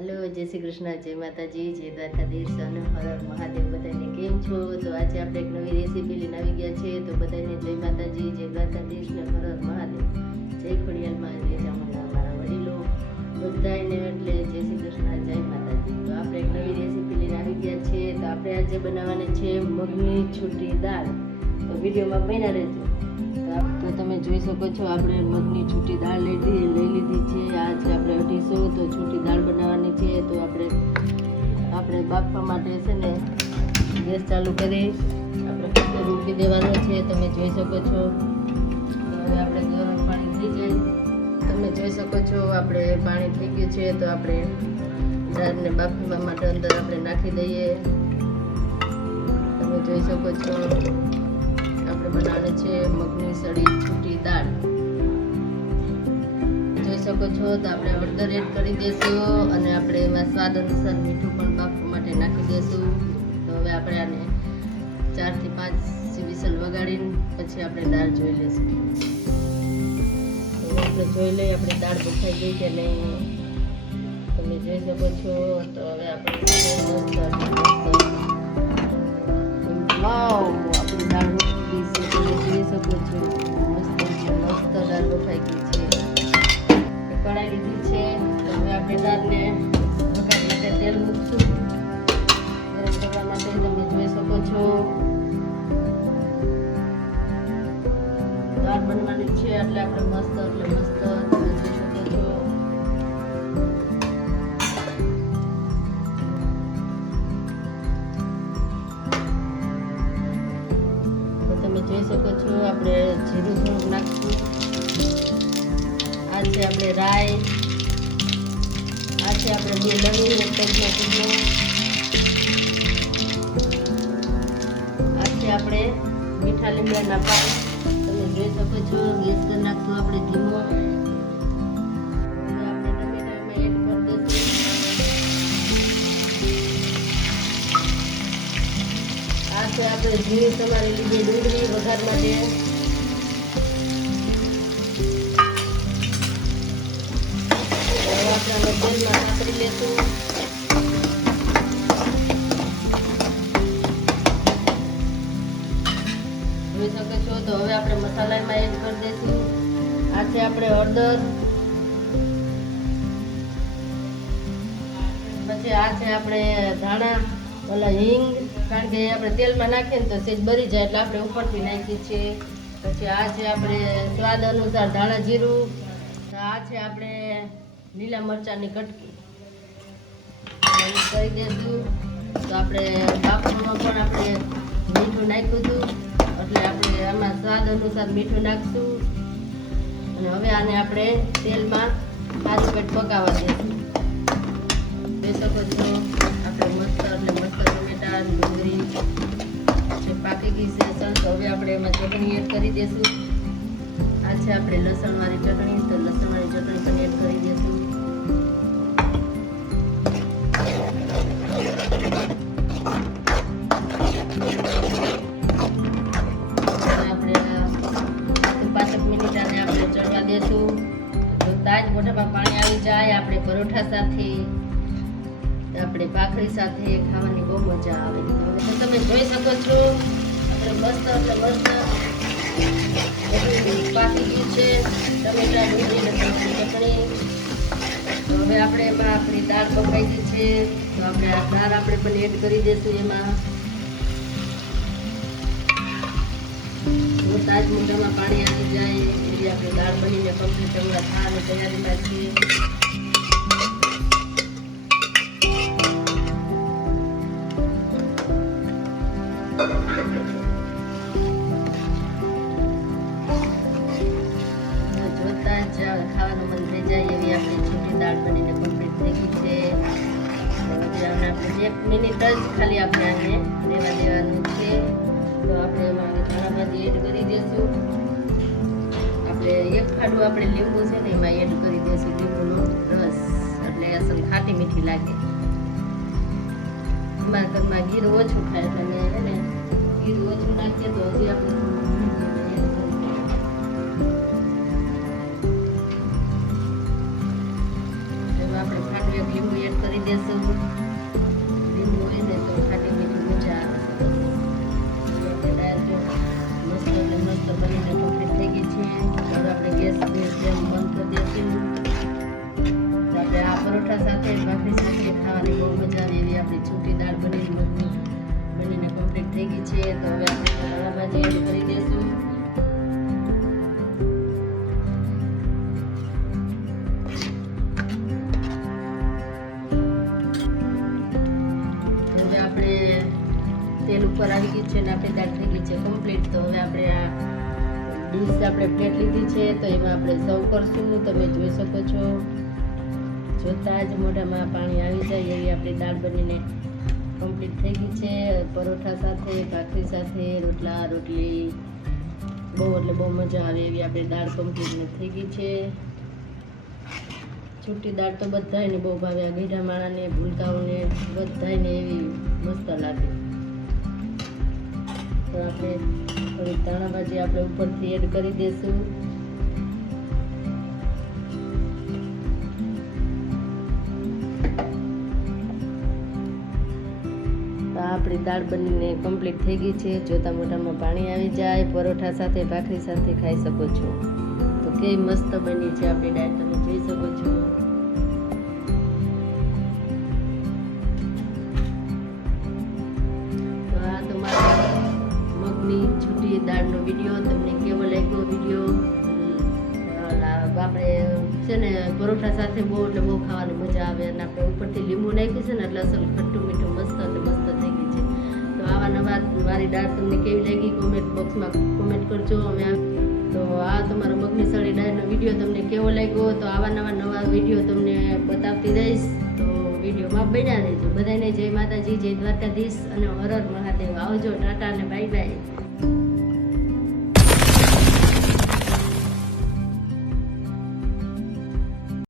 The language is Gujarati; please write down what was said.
हेलो जय श्री कृष्ण जय माताजी जय દ્વારકાધીશ અને હર હર મહાદેવ બધાને કેમ છો? તો આજે આપણે એક નવી રેસીપી લઈને આવી ગયા છે. તો બધાને જય માતાજી જય દ્વારકાધીશ ને હર હર મહાદેવ જય ખોડિયારમાં જય ચામુંડા મારા વડીલો બધાને એટલે જય શ્રી કૃષ્ણ જય માતાજી. તો આપણે એક નવી રેસીપી લઈને આવી ગયા છે. તો આપણે આજે બનાવવાની છે મગની છૂટી દાળ. તો વિડીયોમાં બન્યા રહેજો. તો તમે જોઈ શકો છો આપણે મગની છૂટી દાળ લઈ લીધી છે. આ છે આપણે 250. તો છૂટી દાળ બનાવવાની છે. તો આપણે બાફવા માટે છે ને ગેસ ચાલુ કરી આપણે કુકર મૂકી દેવાનો છે. તમે જોઈ શકો છો. હવે આપણે ગરમ પાણી થઈ જાય. તમે જોઈ શકો છો આપણે પાણી થઈ ગયું છે. તો આપણે દાળને બાફવા માટે અંદર આપણે નાખી દઈએ. તમે જોઈ શકો છો આપણે બનાવવાની છે મગની સળી છૂટી દાળ. જોઈ શકો છો. તો આપણે હળદર એડ કરી દઈશું અને આપણે એમાં સ્વાદ અનુસાર મીઠું પણ બાફવા માટે નાખી દઈશું. તો હવે આપણે આને 4 થી 5 વિસલ વગાડીને પછી આપણે દાળ જોઈ લઈશું. આપણે જોઈ લઈએ આપણી દાળ બફાઈ ગઈ કે નહીં. તમે જોઈ શકો છો. તો હવે આપણે વાવ આપણી દાળ બફાઈ ગઈ છે. તમે જોઈ શકો છો મસ્ત દાળ બફાઈ ગઈ છે. કઢાઈ લીધી છે. તો હવે આપણે દાળને વઘાર માટે તેલ મૂકશું ગરમ કરવા માટે. તમે જોઈ શકો છો દાળ બનવાની છે એટલે આપણે મસ્ત તમે જોઈ શકો છો. તમે જોઈ શકો છો આપણે જીરું થોડુંક નાખશું. આ છે આપણે રાઈ, આ છે આપણે 2 લવિંગ, 1 તજનો ટુકડો, આ છે આપણે મીઠા લીમડાના પાન. તમે જોઈ શકો છો. ગેસ કરી નાખશું આપણે ધીમો. આપણે ટમેટા એમાં એડ કરી દઈશું. આ છે આપણે ઝીણી સમારી લીધી ડુંગળી વઘાર માટે. આપણે તેલમાં સાતરી લેશું. જોઈ શકો છો. તો હવે આપણે મસાલામાં એડ કરી દઈશું. આ છે આપણે હળદર, પછી આ છે આપણે ધાણા ઓલા હિંગ, કારણ કે આપણે તેલમાં નાખીએ ને તો સેજ બળી જાય એટલે આપણે ઉપરથી નાખીએ છીએ. પછી આ છે આપણે સ્વાદ અનુસાર ધાણા જીરું. આ છે આપણે લીલા મરચાંની કટકી કરી દઈશું. તો આપણે બાફવામાં પણ આપણે મીઠું નાખ્યું હતું એટલે આપણે આમાં સ્વાદ અનુસાર મીઠું નાખશું. અને હવે આને આપણે તેલમાં સારું પેટ પકાવવા દઈશું. જોઈ શકો છો આપણે મસ્ત ટમેટા ડુંગળી છે પાકી ગઈ છે. તો હવે આપણે એમાં ચટણી એડ કરી દઈશું. આ છે આપણે લસણવાળી ચટણી. તો લસણવાળી ચટણી પણ એડ કરી દઈશું. આપણે 5 મિનિટ આને આપણે ચડવા દઈશું. તો તાજ મોઢામાં પાણી આવી જાય. આપણે પરોઠા સાથે, આપણે ભાખરી સાથે ખાવાની બહુ મજા આવે. હવે તમે જોઈ શકો છો આપણે મસ્ત પાકી ગયું છે ટમેટા ડુંગળી લસણની ચટણી. તો હવે આપણે એમાં આપણી દાળ બફાઈ ગઈ છે. તો આપણે આ દાળ આપણે પણ એડ કરી દઈશું એમાં. તાજ મોઢામાં પાણી આવી જાય એવી આપણે દાળ બનીને કમ્પ્લીટ હમણાં ખાવાની તૈયારીમાં છીએ. જોતા જ ખાવાનું મન થઈ જાય એવી આપણી છૂટી દાળ બનીને કમ્પ્લીટ થઈ ગઈ છે. આપણે 1 મિનિટ જ ખાલી આપણે આને લેવા દેવાનું છે. તો આપણે એમાં ધાણા ભાજી એડ કરી દઈશું. આપણે 1 ખાડું આપણે લીંબુ છે ને એમાં એડ કરી દઈશું લીંબુનો રસ એટલે અસલ ખાટી મીઠી લાગે. અમારા ઘરમાં ગીરું ઓછું ખાય એટલે મેં એને ગીરું ઓછું નાખીએ તો હજી આપણે આપણે ખાંડ 1 લીંબુ એડ કરી દેશું. લીંબુ હોય ને તો ખાટી મીઠી મજા આવે. આપણે દાળ જો મસ્ત એટલે મસ્ત બનીને કમ્પ્લીટ થઈ ગઈ છે. હવે આપણે ગેસ બંધ કરી દઈશું. તો આપણે આ પરોઠા સાથે ભાખરી સાથે ખાવાની બહુ મજા આવે એવી આપણી છૂટી દાળ બનીને કમ્પ્લીટ થઈ ગઈ છે. તો હવે આપણે ધાણા ભાજી એડ કરી દઈશું. હવે આપણે તેલ ઉપર આવી ગયું છે અને આપણી દાળ થઈ ગઈ છે કમ્પ્લીટ. તો હવે આપણે આ ડીશ આપણે પ્લેટ લીધી છે તો એમાં આપણે સર્વ કરશું. તમે જોઈ શકો છો, જોતા જ મોઢામાં પાણી આવી જાય એવી આપણી દાળ બનીને કમ્પ્લીટ થઈ ગઈ છે. પરોઠા સાથે, ભાખરી સાથે, રોટલા, રોટલી એટલે બહુ મજા આવે એવી આપણી દાળ કમ્પ્લીટ થઈ ગઈ છે. છૂટી દાળ તો બધાને બહુ ભાવે, આ ગઈઢા માણાને, ભૂલકાઓને બધાને એવી મસ્ત લાગે. તો આપણે થોડી ધાણા ભાજી આપણે ઉપરથી એડ કરી દઈશું. આપણી દાળ બનીને કમ્પ્લીટ થઈ ગઈ છે. જોતા મોઢામાં પાણી આવી જાય. પરોઠા સાથે, ભાખરી સાથે ખાઈ શકો છો. તો કેવી મસ્ત બની છે આપણી દાળ, તમે જોઈ શકો છો. તો આ તમારા મગની છૂટી દાળનો વિડીયો તમને કેવો લાગ્યો? વિડીયો આપણે છે ને પરોઠા સાથે બહુ ખાવાની મજા આવે. અને આપણે ઉપરથી લીંબુ નાખ્યું છે ને એટલે અસલ ખટ્ટું મીઠું મસ્ત થઈ ગઈ છે. તો આવા નવા મારી દાળ તમને કેવી લાગી કોમેન્ટ બોક્સમાં કોમેન્ટ કરજો. તો આ તમારો મગની સળી દાળનો વિડીયો તમને કેવો લાગ્યો? તો આવા નવા વિડીયો તમને બતાવતી રહીશ. તો વિડીયોમાં બન્યા રહેજો. બધાને જય માતાજી, જય દ્વારકાધીશ અને હર હર મહાદેવ. આવજો, ટાટા અને બાય બાય.